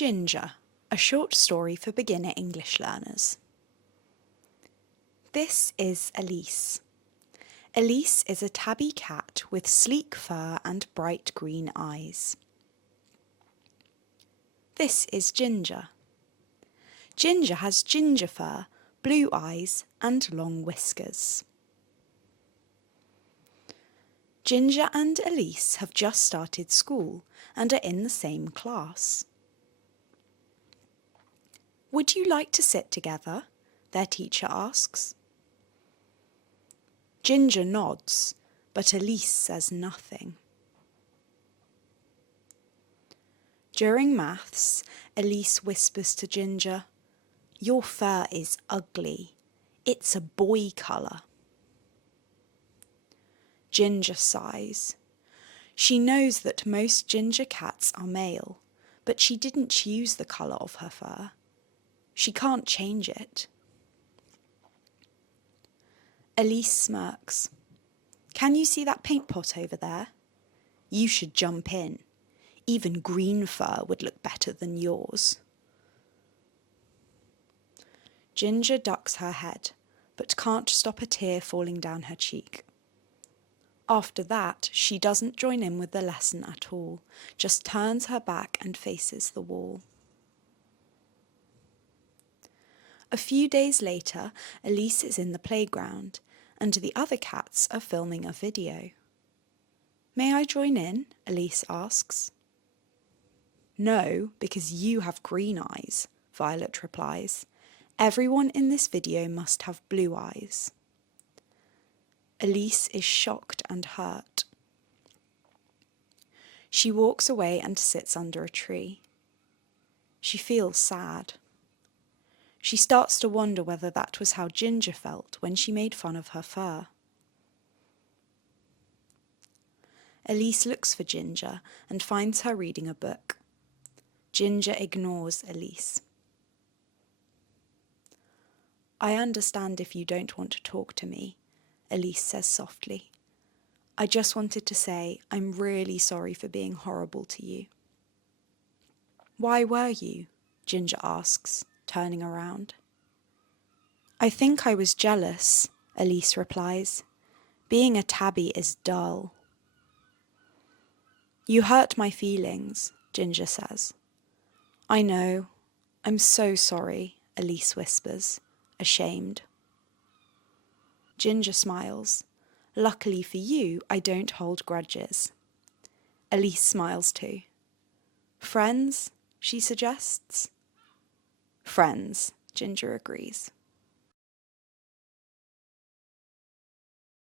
Ginger, a short story for beginner English learners. This is Elise. Elise is a tabby cat with sleek fur and bright green eyes. This is Ginger. Ginger has ginger fur, blue eyes and long whiskers. Ginger and Elise have just started school and are in the same class. "Would you like to sit together?" their teacher asks. Ginger nods, but Elise says nothing. During maths, Elise whispers to Ginger, "Your fur is ugly. It's a boy colour." Ginger sighs. She knows that most ginger cats are male, but she didn't choose the colour of her fur. She can't change it. Elise smirks. "Can you see that paint pot over there? You should jump in. Even green fur would look better than yours." Ginger ducks her head, but can't stop a tear falling down her cheek. After that, she doesn't join in with the lesson at all, just turns her back and faces the wall. A few days later, Elise is in the playground, and the other cats are filming a video. "May I join in?" Elise asks. "No, because you have green eyes," Violet replies. "Everyone in this video must have blue eyes." Elise is shocked and hurt. She walks away and sits under a tree. She feels sad. She starts to wonder whether that was how Ginger felt when she made fun of her fur. Elise looks for Ginger and finds her reading a book. Ginger ignores Elise. "I understand if you don't want to talk to me," Elise says softly. "I just wanted to say I'm really sorry for being horrible to you." "Why were you?" Ginger asks, turning around. "I think I was jealous," Elise replies. "Being a tabby is dull." "You hurt my feelings," Ginger says. "I know. I'm so sorry," Elise whispers, ashamed. Ginger smiles. "Luckily for you, I don't hold grudges." Elise smiles too. "Friends?" she suggests. "Friends," Ginger agrees.